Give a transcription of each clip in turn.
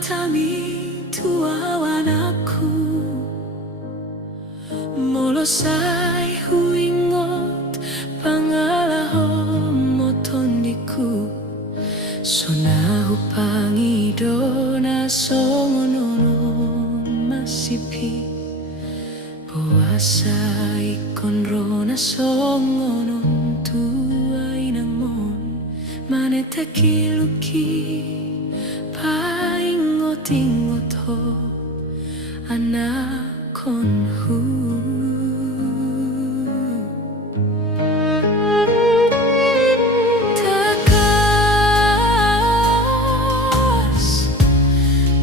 Tami tuawan aku molosai huingot pangalaho motondiku sonahu pangidona songonono masipi puasa ikon rona songonon tuai namon maneta kiluki ingot ho anakon hu takas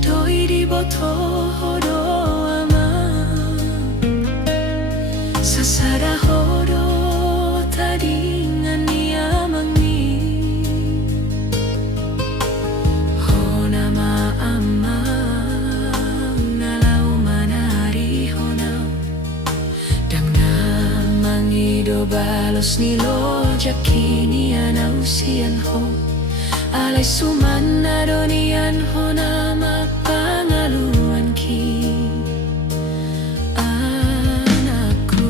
doi di boto hodo ama sasada hodo tadi ngani amangi balos ni lo jakini anausian ho alay sumana donian ho na mapangaluan ki anakku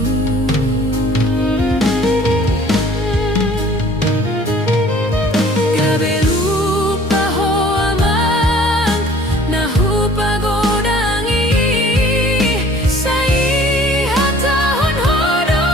gabe lupa ho amang nahu pagodangi sai hatahon hodo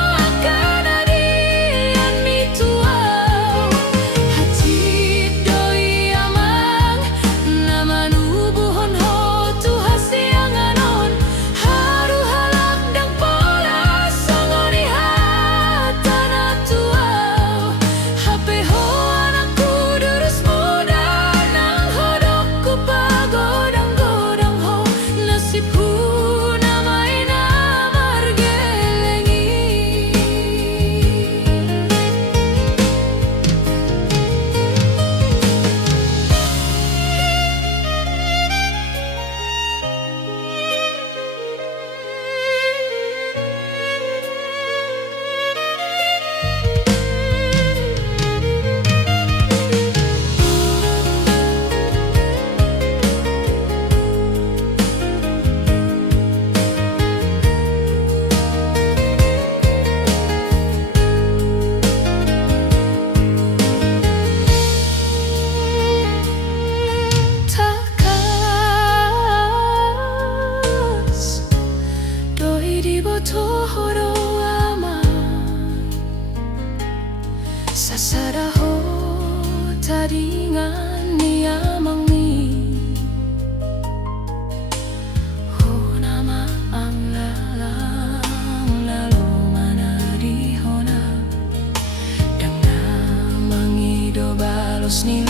sasada ho tadingan ni amangi ho nama ang lalang lalo manadi hona dang namangi do balos ni